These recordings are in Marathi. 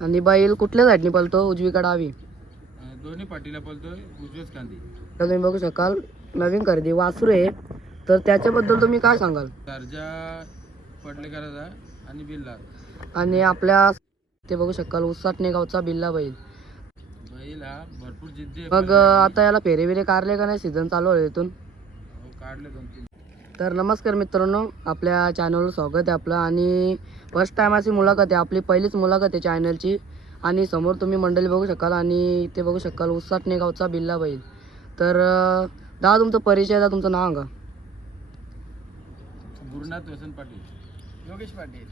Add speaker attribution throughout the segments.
Speaker 1: आणि बैल कुठल्या साईडने पळतो? उजवीकडे डावी
Speaker 2: अं, दोन्ही पाठीला पळतोय. उजवेच कांदी
Speaker 1: तर तुम्ही बघू शकाल नवीन खरेदी वासरू आहे. तर त्याच्याबद्दल तुम्ही काय सांगाल?
Speaker 2: पडलेकराचा आणि बिल्ला.
Speaker 1: आणि आपल्या ते बघू शकाल उसाटणे गावचा बिल्ला बैल.
Speaker 2: बैल हा भरपूर जिद्दी आहे.
Speaker 1: मग अं, आता याला फेरे बिरे काढले का नाही? सीझन चालू आहे इथून.
Speaker 2: हो, काढले दोन
Speaker 1: तर नमस्कार मित्रांनो आपल्या चॅनलवर स्वागत आहे आपलं. आणि फर्स्ट टाइम अशी मुलाखत आहे आपली पहिलीच मुलाखत आहे चॅनलची आणि समोर तुम्ही मंडळी बघू शकाल आणि ते बघू शकाल उसाटणे गावचा बिल्ला बैल. तर दादा तुमचा परिचय द्या तुमचं नाव सांगा.
Speaker 2: गुरुनाथ वसंत पाटील. योगेश पाटील.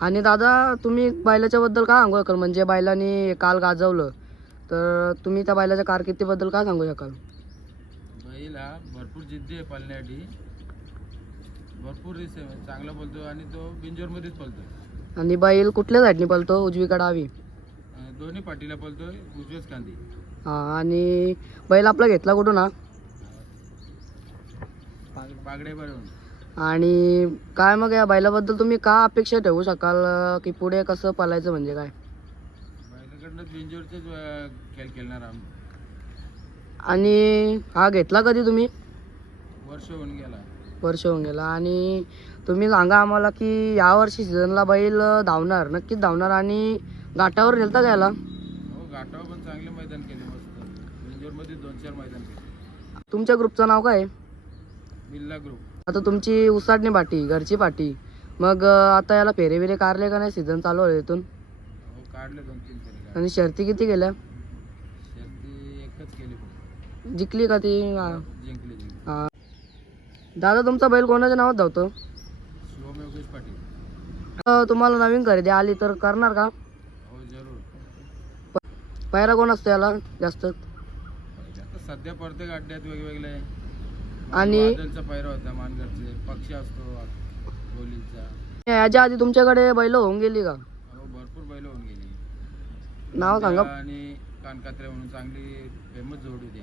Speaker 1: आणि दादा तुम्ही बैलाच्या बद्दल काय सांगू शकाल? म्हणजे बैलांनी काल गाजवलं. तर तुम्ही त्या बैलाच्या कारकिर्दीबद्दल काय सांगू शकाल?
Speaker 2: बैल हा भरपूर जिद्दी आहे पळण्यासाठी भरपूर रेस आहे. चांगला बोलतो आणि तो बिंजोरमध्येच पळतो
Speaker 1: आणि बैल कुठल्या साईडने पळतो उजवीकडे
Speaker 2: अं, दोन्ही पाठीला पळतोय उजवेच कांदी
Speaker 1: हां आणि बैल आपला घेतला कुठून हा?
Speaker 2: बागडे
Speaker 1: आणि काय मग या बैलाबद्दल तुम्ही का अपेक्षा ठेवू शकाल की पुढे कसं पळायचं म्हणजे काय?
Speaker 2: बैलाकडनं बिंजोरचेच खेळ खेळणार आम्ही.
Speaker 1: आणि हा घेतला कधी तुम्ही?
Speaker 2: वर्ष होऊन गेला.
Speaker 1: वर्ष होऊन गेला. आणि तुम्ही सांगा आम्हाला की यावर्षी सीझनला बैल धावणार नक्कीच धावणार आणि घाटावर नेलता का याला?
Speaker 2: हो घाटावर पण चांगले मैदान केले मस्त. बिंजोरमध्ये दोन चार मैदान केले.
Speaker 1: तुमच्या ग्रुपचं नाव काय?
Speaker 2: बिल्ला ग्रुप.
Speaker 1: आता तुमची उसाटणी पाटी घरची पाटी. मग आता याला फेरे बिरे काढले का नाही? सीझन चालू आहे इथून.
Speaker 2: हो काढले दोन तीन तरी गाड्या.
Speaker 1: आणि शर्ती किती गेल्या जिंकली का ती? हा. दादा तुमचा बैल कोणाच्या नावात धावतो? तुम्हाला नवीन खरेदी आली तर करणार का?
Speaker 2: हो
Speaker 1: पायरा कोण असतो याला जास्त?
Speaker 2: सध्या प्रत्येक अड्ड्यात वेगवेगळे
Speaker 1: आणि?
Speaker 2: वादलचा पैरा होता मानगडचे. पक्षी असतो बोलीचा.
Speaker 1: याच्या आधी तुमच्याकडे बैल होऊन गेली का?
Speaker 2: हो भरपूर बैल होऊन गेली.
Speaker 1: नाव सांगा.
Speaker 2: आणि कानकात्रे म्हणून चांगली फेमस जोडी होती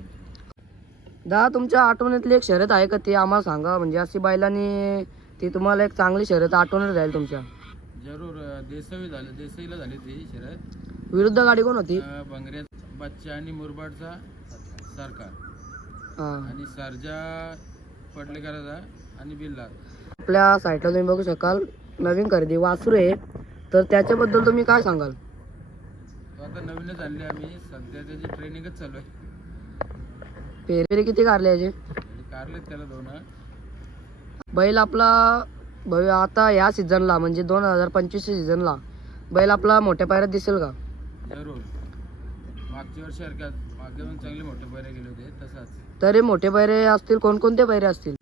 Speaker 1: दादा तुमच्या आठवणीतली एक शर्यत आहे का ती आम्हाला सांगा? म्हणजे अशी बैलांनी ती तुम्हाला एक चांगली शर्यत आठवणीत राहील तुमच्या.
Speaker 2: जरूर अं, देसाई झालं देसाईला झाली ती शर्यत.
Speaker 1: विरुद्ध गाडी कोण होती?
Speaker 2: अं, भंगऱ्या बच्चा आणि मुरबाडचा सरकार.
Speaker 1: हा.
Speaker 2: आणि सर्जा पडलेकराचा आणि बिल्ला
Speaker 1: आपल्या साईटला तुम्ही बघू शकाल नवीन खरेदी वासरू आहे. तर त्याच्याबद्दल तुम्ही काय सांगाल?
Speaker 2: तो आता नवीनच आणले आम्ही. सध्या त्याची ट्रेनिंगच चालू आहे.
Speaker 1: फेरे किती काढले याचे?
Speaker 2: त्याला दोन
Speaker 1: बैल आपला भव्य आता या सीझनला म्हणजे दोन हजार पंचवीस सीझनला. बैल आपला मोठ्या पायऱ्यात दिसेल का?
Speaker 2: जरूर. मागच्या वर्षी सारख्याच मागे पण चांगले मोठे पैरे गेले होते तसाच.
Speaker 1: तरी मोठे पैरे असतील कोणकोणते पैरे असतील?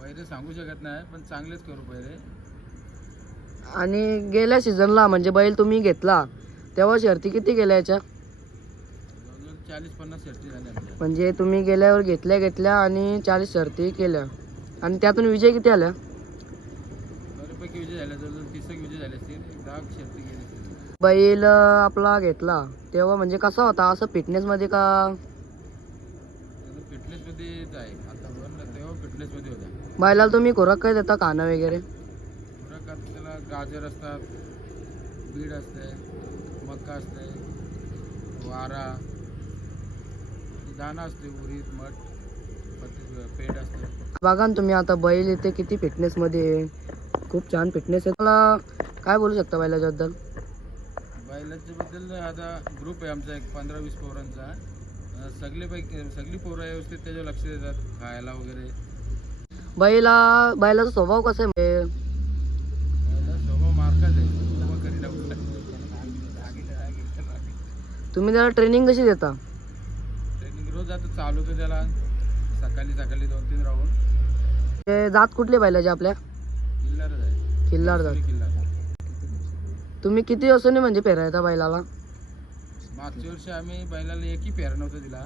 Speaker 2: पैरे सांगू शकत नाही पण चांगलेच करू पैरे
Speaker 1: आणि गेल्या सीझनला म्हणजे बैल तुम्ही घेतला तेव्हा शर्ती किती गेल्या याच्या?
Speaker 2: चाळीस पन्नास शर्टी झाल्या आमच्या.
Speaker 1: म्हणजे तुम्ही गेल्यावर घेतल्या घेतल्या आणि चाळीस शर्ती केल्या. आणि त्यातून विजय किती आल्या
Speaker 2: बऱ्यापैकी विजय झाले. जवळजवळ तीस एक विजय झाले असतील. एक दहा शर्ती गेले असतील.
Speaker 1: बैल अं, आपला घेतला. तेव्हा म्हणजे कसा होता? असं फिटनेसमध्ये का?
Speaker 2: फिटनेसमध्येच आहे. आता पण तेव्हा फिटनेसमध्ये होता
Speaker 1: बैलाला तुम्ही खुराक काय देता? खाणं वगैरे?
Speaker 2: त्याला गाजर असतात बीड असते मका असते वारा. दाणा असते मठ असते.
Speaker 1: बघा ना तुम्ही आता बैल इथे किती फिटनेसमध्ये आहे. खूप छान फिटनेस आहे. मला काय बोलू शकता बैलाच्याबद्दल?
Speaker 2: बैलाच्या बद्दल आता ग्रुप आहे आमचा एक पंधरा वीस पोरांचा. सगळे पैकी सगळी पोरं व्यवस्थित त्याच्यावर लक्ष देतात खायला वगैरे.
Speaker 1: बैला बैलाचा स्वभाव कसा आहे?
Speaker 2: स्वभाव मार्काच आहे.
Speaker 1: तुम्ही त्याला ट्रेनिंग कशी देता?
Speaker 2: त्याला. सकाळी सकाळी दोन तीन राहून
Speaker 1: ते जात कुठली बैलाची आपल्या?
Speaker 2: किल्लारच आहे
Speaker 1: किल्लार जात
Speaker 2: किल्लार.
Speaker 1: तुम्ही किती दिवसांनी म्हणजे पेरायचा बैलाला?
Speaker 2: मागच्या वर्षी आम्ही बैलाला एकही पेर नव्हतं दिला.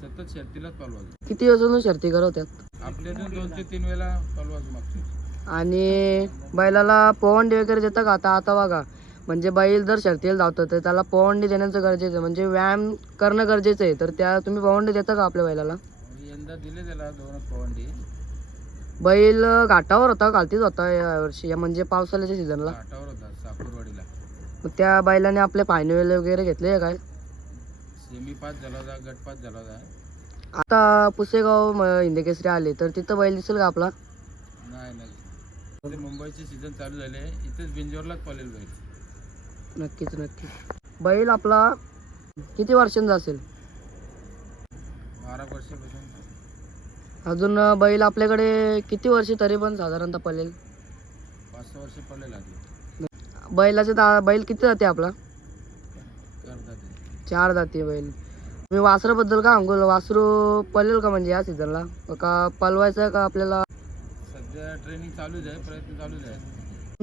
Speaker 2: सतत शर्तीलाच पलवायचो
Speaker 1: किती दिवसांनी शर्ती करवत्यात?
Speaker 2: आपल्यातून दोन ते तीन वेळा पलवायचो मागच्या वर्षी.
Speaker 1: आणि बैलाला पोवंडी वगैरे देता का? आता आता बघा. म्हणजे बैल जर शर्तीला धावतं तर त्याला पोवंडी देण्याचं गरजेचं आहे. म्हणजे व्यायाम करणं गरजेचं आहे. तर त्या तुम्ही पोवंडी देता का आपल्या बैलाला?
Speaker 2: यंदा दिले त्याला दोन पवंडी
Speaker 1: बैल घाटावर होता घालतीच होता या वर्षी या म्हणजे पावसाळ्याच्या सीझनला
Speaker 2: घाटावर होता
Speaker 1: मग त्या बैलाने आपले फायनल वगैरे घेतले आहे काय?
Speaker 2: सेमी पास झाला होता गट पास झाला होता.
Speaker 1: आता पुसेगाव हिंदकेसरी आले तर तिथं बैल दिसेल का आपला?
Speaker 2: नाही मुंबईचे सीझन चालू झाले. इथेच बिंजोरलाच पळेल बैल.
Speaker 1: नक्कीच नक्कीच. बैल आपला किती वर्षांचा असेल?
Speaker 2: बारा वर्षापासून.
Speaker 1: अजून बैल आपल्याकडे किती वर्ष तरी पण साधारणतः पळेल?
Speaker 2: पाच सहा वर्ष
Speaker 1: बैलाचे दा बैल किती जाते आपला?
Speaker 2: करतात ते
Speaker 1: चार जाती बैल. मी वासराबद्दल काय सांगू? वासरू पळेल का म्हणजे या सीझनला का पळवायचं आहे का आपल्याला?
Speaker 2: सध्या ट्रेनिंग चालूच आहे प्रयत्न चालूच आहे.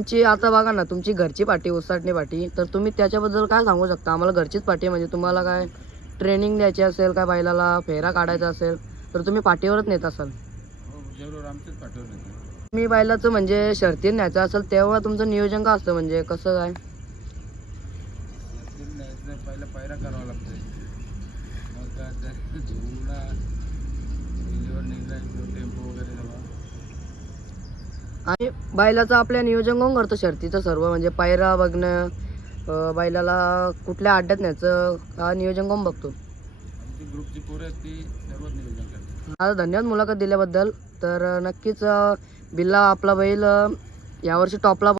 Speaker 1: तुमची आता बघा ना तुमची घरची पाठी उसाटणी पाठी तर तुम्ही त्याच्याबद्दल काय सांगू शकता? आम्हाला घरचीच पाठी म्हणजे तुम्हाला काय ट्रेनिंग द्यायची असेल काय बैलाला फेरा काढायचा असेल तर तुम्ही पाठीवरच नेत असाल.
Speaker 2: हो जरूर
Speaker 1: मी बैलाचं म्हणजे शर्तीत न्यायचं असेल तेव्हा तुमचं नियोजन का असतं म्हणजे? कसं काय?
Speaker 2: पहिलं पायरा करावा लागतोय. मग काय ते झुला रेल्वेवर निघायचं टेम्पो वगैरे सगळं
Speaker 1: आणि बैलाचं आपल्या नियोजन कोण करतं शर्तीचं सर्व? म्हणजे पायरा बघणं बैलाला कुठल्या अड्ड्यात न्यायचं हा नियोजन कोण बघतो?
Speaker 2: आमची ग्रुपची पोरं आहेत ती सर्वच नियोजन करतात.
Speaker 1: आता धन्यवाद मुलाखत दिल्याबद्दल. तर नक्कीच बिल्ला आपला बैल यावर्षी टॉपला